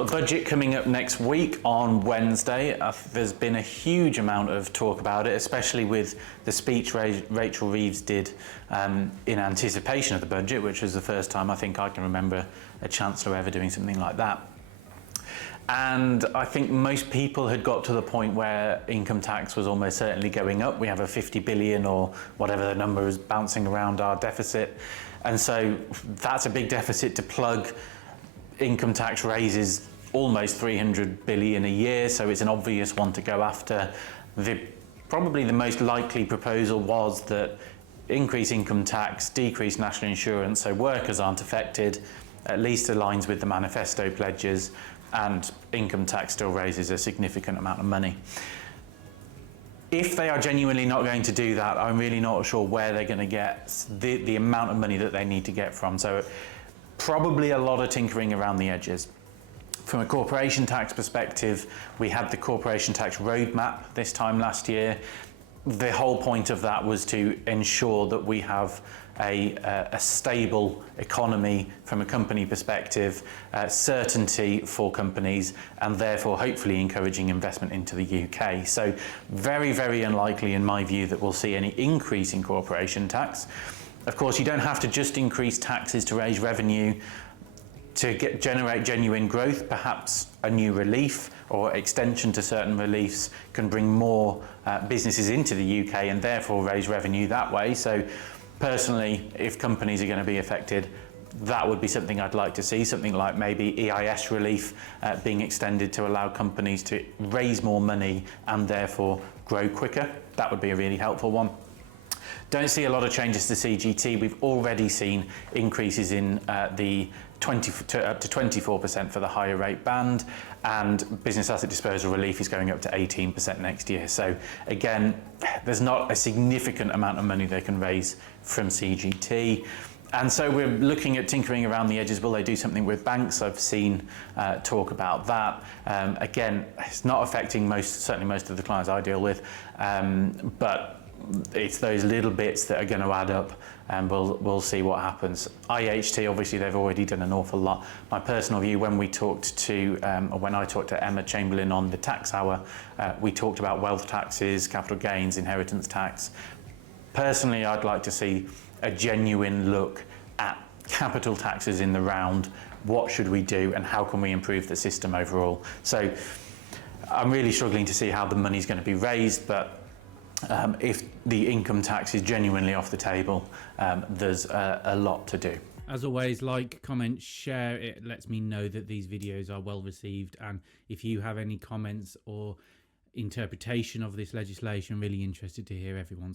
A budget coming up next week on Wednesday. There's been a huge amount of talk about it, especially with the speech Rachel Reeves did in anticipation of the budget, which was the first time I think I can remember a Chancellor ever doing something like that. And I think most people had got to the point where income tax was almost certainly going up. We have a 50 billion or whatever the number is bouncing around our deficit. And so that's a big deficit to plug. Income tax raises almost 300 billion a year, so it's an obvious one to go after. Probably the most likely proposal was that increase income tax, decrease national insurance so workers aren't affected, at least aligns with the manifesto pledges, and income tax still raises a significant amount of money. If they are genuinely not going to do that, I'm really not sure where they're going to get the amount of money that they need to get from. So probably a lot of tinkering around the edges. From a corporation tax perspective, we had the corporation tax roadmap this time last year. The whole point of that was to ensure that we have a stable economy from a company perspective, certainty for companies, and therefore hopefully encouraging investment into the UK. So very, very unlikely in my view that we'll see any increase in corporation tax. Of course, you don't have to just increase taxes to raise revenue to generate genuine growth. Perhaps a new relief or extension to certain reliefs can bring more businesses into the UK and therefore raise revenue that way. So personally, if companies are going to be affected, that would be something I'd like to see, something like maybe EIS relief being extended to allow companies to raise more money and therefore grow quicker. That would be a really helpful one. Don't see a lot of changes to CGT. We've already seen increases in the up to 24% for the higher rate band, and business asset disposal relief is going up to 18% next year. So again, there's not a significant amount of money they can raise from CGT. And so we're looking at tinkering around the edges. Will they do something with banks? I've seen talk about that. Again, it's not affecting certainly most of the clients I deal with, but it's those little bits that are going to add up, and we'll see what happens. IHT, obviously they've already done an awful lot. My personal view, when I talked to Emma Chamberlain on the tax hour, we talked about wealth taxes, capital gains, inheritance tax. Personally, I'd like to see a genuine look at capital taxes in the round. What should we do and how can we improve the system overall? So I'm really struggling to see how the money's going to be raised, but if the income tax is genuinely off the table, there's a lot to do. As always, like, comment, share. It lets me know that these videos are well received, and if you have any comments or interpretation of this legislation, really interested to hear everyone's.